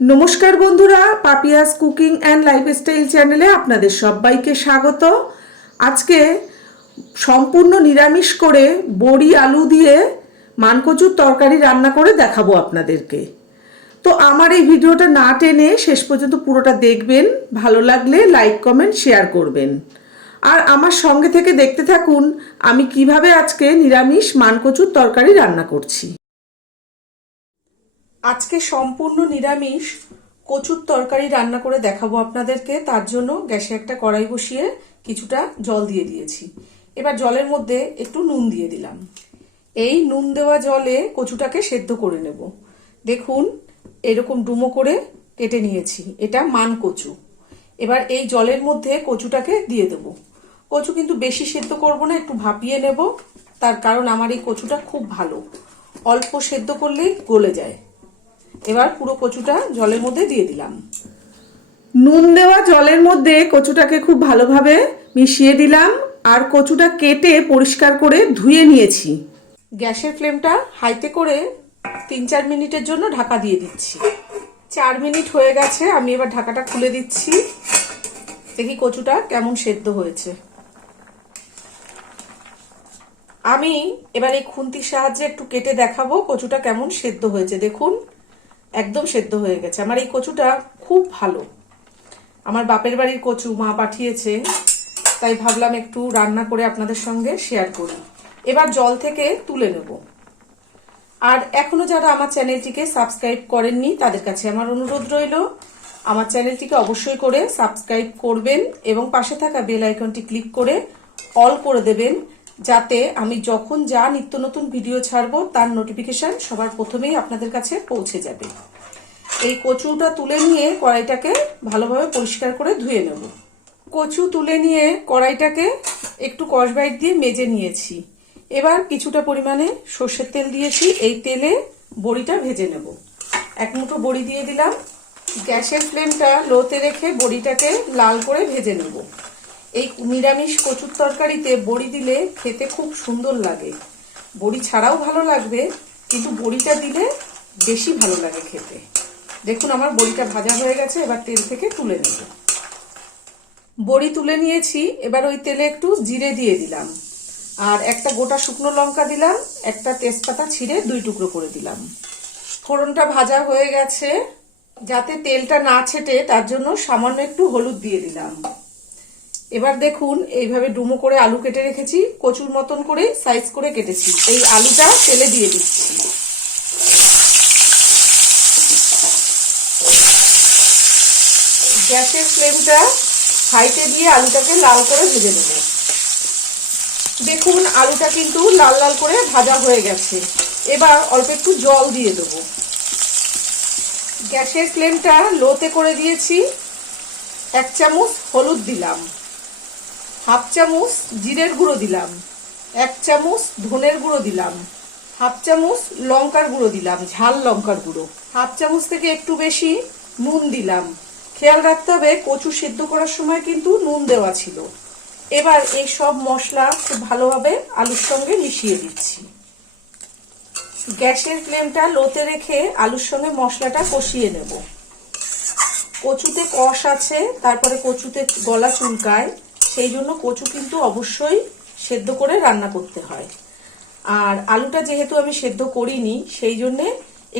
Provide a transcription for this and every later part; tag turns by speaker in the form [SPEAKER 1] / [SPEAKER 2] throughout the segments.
[SPEAKER 1] নমস্কার বন্ধুরা, Papiya's cooking and lifestyle চ্যানেলে আপনাদের সবাইকে স্বাগত। আজকে সম্পূর্ণ নিরামিষ করে বড়ি, আলু দিয়ে মানকচুর তরকারি রান্না করে দেখাবো আপনাদেরকে। তো আমার এই ভিডিওটা না টেনে শেষ পর্যন্ত পুরোটা দেখবেন, ভালো লাগলে লাইক, কমেন্ট, শেয়ার করবেন। আর আমার সঙ্গে থেকে দেখতে থাকুন, আমি কীভাবে আজকে নিরামিষ মানকচুর তরকারি রান্না করছি। আজকে সম্পূর্ণ নিরামিষ কচুর তরকারি রান্না করে দেখাবো আপনাদেরকে। তার জন্য গ্যাসে একটা কড়াই বসিয়ে কিছুটা জল দিয়ে দিয়েছি। এবার জলের মধ্যে একটু নুন দিয়ে দিলাম। এই নুন দেওয়া জলে কচুটাকে সেদ্ধ করে নেব। দেখুন, এরকম ডুমো করে কেটে নিয়েছি। এটা মান কচু। এবার এই জলের মধ্যে কচুটাকে দিয়ে দেবো। কচু কিন্তু বেশি সেদ্ধ করব না, একটু ভাপিয়ে নেব। তার কারণ আমার এই কচুটা খুব ভালো। অল্প সেদ্ধ করলেই গলে যায়। এবার পুরো কচুটা জলের মধ্যে দিয়ে দিলাম। নুন দেওয়া জলের মধ্যে কচুটাকে খুব ভালোভাবে মিশিয়ে দিলাম আর কচুটা কেটে পরিষ্কার করে ধুয়ে নিয়েছি। গ্যাসের ফ্লেমটা হাইতে করে তিন চার মিনিটের জন্য ঢাকা দিয়ে দিচ্ছি। চার মিনিট হয়ে গেছে আমি এবার ঢাকাটা খুলে দিচ্ছি। দেখি কচুটা কেমন সেদ্ধ হয়েছে। আমি এবার এই খুন্তির সাহায্যে একটু কেটে দেখাবো কচুটা কেমন সেদ্ধ হয়েছে। দেখুন একদম সেদ্ধ হয়ে গেছে। আমার এই কচুটা খুব ভালো। আমার বাপের বাড়ির কচু, মা পাঠিয়েছে, তাই ভাবলাম একটু রান্না করে আপনাদের সঙ্গে শেয়ার করি। এবার জল থেকে তুলে নেব। আর এখনও যারা আমার চ্যানেলটিকে সাবস্ক্রাইব করেননি, তাদের কাছে আমার অনুরোধ রইল, আমার চ্যানেলটিকে অবশ্যই করে সাবস্ক্রাইব করবেন এবং পাশে থাকা বেল আইকনটি ক্লিক করে অল করে দেবেন। যাতে আমি যখন যা নিত্য নতুন ভিডিও ছাড়বো, তার নোটিফিকেশন সবার প্রথমেই আপনাদের কাছে পৌঁছে যাবে। এই কচুটা তুলে নিয়ে কড়াইটাকে ভালোভাবে পরিষ্কার করে ধুয়ে নেব। কচু তুলে নিয়ে কড়াইটাকে একটু কসবাইট দিয়ে মেজে নিয়েছি। এবার কিছুটা পরিমাণে সর্ষের তেল দিয়েছি। এই তেলে বড়িটা ভেজে নেব। এক মুঠো বড়ি দিয়ে দিলাম। গ্যাসের ফ্লেমটা লোতে রেখে বড়িটাকে লাল করে ভেজে নেব। এই নিরামিষ কচুর তরকারিতে বড়ি দিলে খেতে খুব সুন্দর লাগে। বড়ি ছাড়াও ভালো লাগবে, কিন্তু বড়িটা দিলে বেশি ভালো লাগে খেতে। দেখুন আমার বড়িটা ভাজা হয়ে গেছে, এবার তেল থেকে তুলে নেব। বড়ি তুলে নিয়েছি, এবার ওই তেলে একটু জিরে দিয়ে দিলাম। আর একটা গোটা শুকনো লঙ্কা দিলাম, একটা তেজপাতা ছিঁড়ে দুই টুকরো করে দিলাম। ফোড়নটা ভাজা হয়ে গেছে, যাতে তেলটা না ছেটে তার জন্য সামান্য একটু হলুদ দিয়ে দিলাম। এবার দেখুন, এইভাবে ডুমো করে আলু কেটে রেখেছি, কচুর মতন করে সাইজ করে কেটেছি। এই আলুটা তেলে দিয়ে দিচ্ছি। গ্যাসের ফ্লেমটা হাইতে দিয়ে আলুটাকে লাল করে ভেজে নেব। দেখুন, আলুটা কিন্তু লাল লাল করে ভাজা হয়ে গেছে। এবার অল্প একটু জল দিয়ে দেবো। গ্যাসের ফ্লেমটা লোতে করে দিয়েছি। এক চামচ হলুদ দিলাম। হাফ চামচ জিরের গুঁড়ো দিলাম, এক চামচ ধনের গুঁড়ো দিলাম, হাফ চামচ লঙ্কার গুঁড়ো দিলাম, ঝাল লঙ্কার গুঁড়ো। হাফ চামচ থেকে একটু বেশি নুন দিলাম। খেয়াল রাখতে হবে, কচু সেদ্ধ করার সময় কিন্তু নুন দেওয়া ছিল। এবার এই সব মশলা খুব ভালোভাবে আলুর সঙ্গে মিশিয়ে দিচ্ছি। গ্যাসের ফ্লেমটা লোতে রেখে আলুর সঙ্গে মশলাটা কষিয়ে নেব। কচুতে কষ আছে, তারপরে কচুতে গলা চুলকায় সেই জন্য কচু কিন্তু অবশ্যই সেদ্ধ করে রান্না করতে হয়। আর আলুটা যেহেতু আমি সেদ্ধ করিনি, সেই জন্যে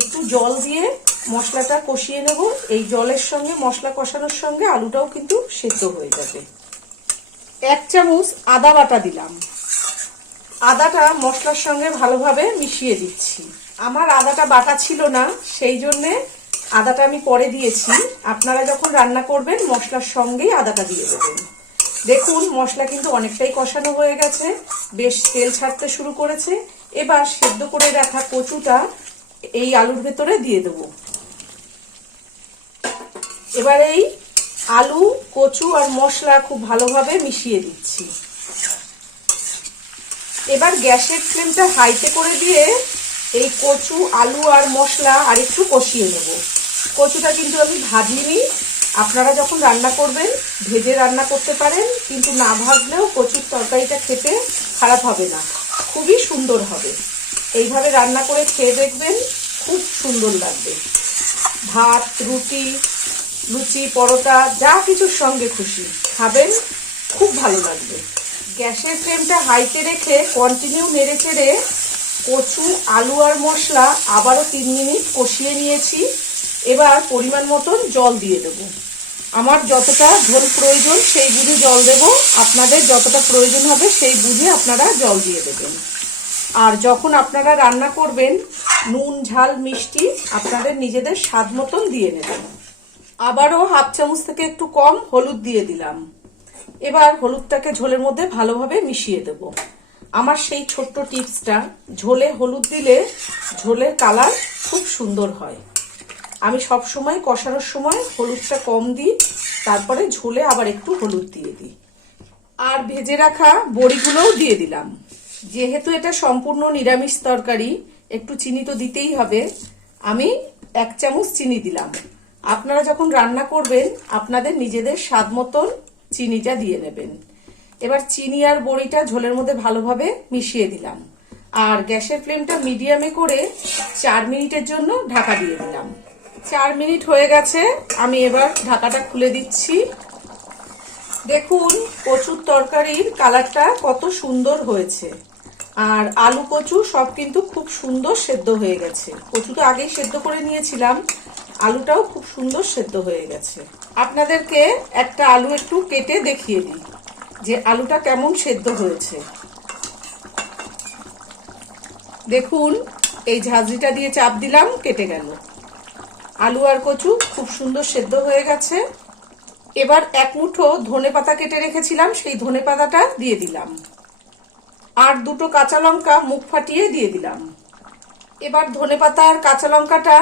[SPEAKER 1] একটু জল দিয়ে মশলাটা কষিয়ে নেব। এই জলের সঙ্গে, মশলা কষানোর সঙ্গে আলুটাও কিন্তু সেদ্ধ হয়ে যাবে। এক চামচ আদা বাটা দিলাম। আদাটা মশলার সঙ্গে ভালোভাবে মিশিয়ে দিচ্ছি। আমার আদাটা বাটা ছিল না, সেই জন্যে আদাটা আমি পরে দিয়েছি। আপনারা যখন রান্না করবেন, মশলার সঙ্গেই আদাটা দিয়ে দেবেন। দেখুন, মশলা কিন্তু অনেকটাই কষানো হয়ে গেছে। বেশ তেল ছাড়তে শুরু করেছে। এবার সেদ্ধ করে রাখা কচুটা এই আলুর ভেতরে দিয়ে দেব। এবার এই আলু, কচু আর মশলা খুব ভালোভাবে মিশিয়ে দিচ্ছি। এবার গ্যাসের ফ্লেমটা হাইতে করে দিয়ে এই কচু, আলু আর মশলা আর একটু কষিয়ে নেব। কচুটা কিন্তু আমি ভাজিনি। আপনারা যখন রান্না করবেন, ভেজে রান্না করতে পারেন, কিন্তু না ভাজলেও কচুর তরকারিটা খেতে খারাপ হবে না। খুবই সুন্দর হবে। এইভাবে রান্না করে খেয়ে দেখবেন খুব সুন্দর লাগবে। ভাত, রুটি, লুচি, পরোটা, যা কিছুর সঙ্গে খুশি, খাবেন, খুব ভালো লাগবে। গ্যাসের ফ্লেমটা হাইতে রেখে কন্টিনিউ নেড়ে চেড়ে কচু, আলু আর মশলা আবারও তিন মিনিট কষিয়ে নিয়েছি। এবার পরিমাণ মতন জল দিয়ে দেবো। আমার যতটা ঝোল প্রয়োজন সেই বুঝে জল দেব। আপনাদের যতটা প্রয়োজন হবে সেই বুঝে আপনারা জল দিয়ে দেবেন। আর যখন আপনারা রান্না করবেন, নুন, ঝাল, মিষ্টি আপনাদের নিজেদের স্বাদ মতন দিয়ে নেবেন। আবারও হাফ চামচ থেকে একটু কম হলুদ দিয়ে দিলাম। এবার হলুদটাকে ঝোলের মধ্যে ভালোভাবে মিশিয়ে দেব। আমার সেই ছোট্ট টিপসটা, ঝোলে হলুদ দিলে ঝোলের কালার খুব সুন্দর হয়। আমি সব সময় কষানোর সময় হলুদটা কম দিই, তারপরে ঝোলে আবার একটু হলুদ দিয়ে দিই। আর ভেজে রাখা বড়িগুলোও দিয়ে দিলাম। যেহেতু এটা সম্পূর্ণ নিরামিষ তরকারি, একটু চিনি তো দিতেই হবে। আমি এক চামচ চিনি দিলাম। আপনারা যখন রান্না করবেন, আপনাদের নিজেদের স্বাদ মতন চিনিটা দিয়ে নেবেন। এবার চিনি আর বড়িটা ঝোলের মধ্যে ভালোভাবে মিশিয়ে দিলাম। আর গ্যাসের ফ্লেমটা মিডিয়ামে করে চার মিনিটের জন্য ঢাকা দিয়ে দিলাম। চার মিনিট হয়ে গেছে। আমি এবার ঢাকাটা খুলে দিচ্ছি। দেখুন, কচুর তরকারির কালারটা কত সুন্দর হয়েছে। আর আলু কচু সব কিন্তু খুব সুন্দর সেদ্ধ হয়ে গেছে। কচু তো আগেই সেদ্ধ করে নিয়েছিলাম। আলুটাও খুব সুন্দর সেদ্ধ হয়ে গেছে। আপনাদেরকে একটা আলু একটু কেটে দেখিয়ে দিই, যে আলুটা কেমন সেদ্ধ হয়েছে। দেখুন, এই ঝাঁঝরিটা দিয়ে চাপ দিলাম, কেটে গেল। আলু আর কচু খুব সুন্দর সেদ্ধ হয়ে গেছে। এবার এক মুঠো ধনে পাতা কেটে রেখেছিলাম, সেই ধনে পাতাটা দিয়ে দিলাম। আর দুটো কাঁচা লঙ্কা মুখ ফাটিয়ে দিয়ে দিলাম। এবার ধনে পাতা আর কাঁচা লঙ্কাটা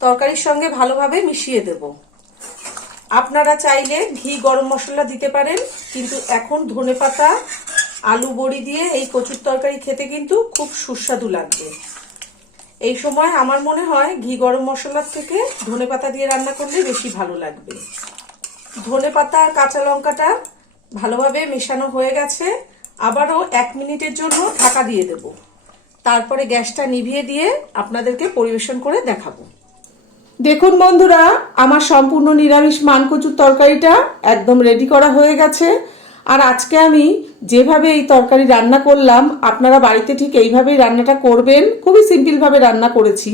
[SPEAKER 1] তরকারির সঙ্গে ভালোভাবে মিশিয়ে দেব। আপনারা চাইলে ঘি গরম মশলা দিতে পারেন, কিন্তু এখন ধনে পাতা, আলু বড়ি দিয়ে এই কচুর তরকারি খেতে কিন্তু খুব সুস্বাদু লাগবে। এই সময় আমার মনে হয় ঘি গরম মশলার থেকে ধনে পাতা দিয়ে রান্না করলে বেশি ভালো লাগবে। ধনে পাতা আর কাঁচা লঙ্কাটা ভালোভাবে মেশানো হয়ে গেছে। আবারও এক মিনিটের জন্য ঢাকা দিয়ে দেব। তারপরে গ্যাসটা নিভিয়ে দিয়ে আপনাদেরকে পরিবেশন করে দেখাবো। দেখুন বন্ধুরা, আমার সম্পূর্ণ নিরামিষ মানকচুর তরকারিটা একদম রেডি করা হয়ে গেছে। আর আজকে আমি যেভাবে এই তরকারি রান্না করলাম, আপনারা বাড়িতে ঠিক এইভাবেই রান্নাটা করবেন, খুবই সিম্পলভাবে রান্না করেছি।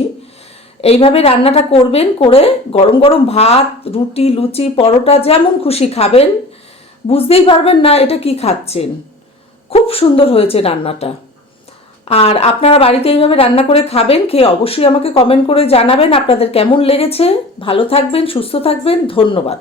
[SPEAKER 1] এইভাবে রান্নাটা করবেন, করে গরম গরম ভাত, রুটি, লুচি, পরোটা, যেমন খুশি খাবেন। বুঝতেই পারবেন না এটা কি খাচ্ছেন। খুব সুন্দর হয়েছে রান্নাটা। আর আপনারা বাড়িতে এইভাবে রান্না করে খাবেন, খেয়ে অবশ্যই আমাকে কমেন্ট করে জানাবেন আপনাদের কেমন লেগেছে। ভালো থাকবেন, সুস্থ থাকবেন, ধন্যবাদ।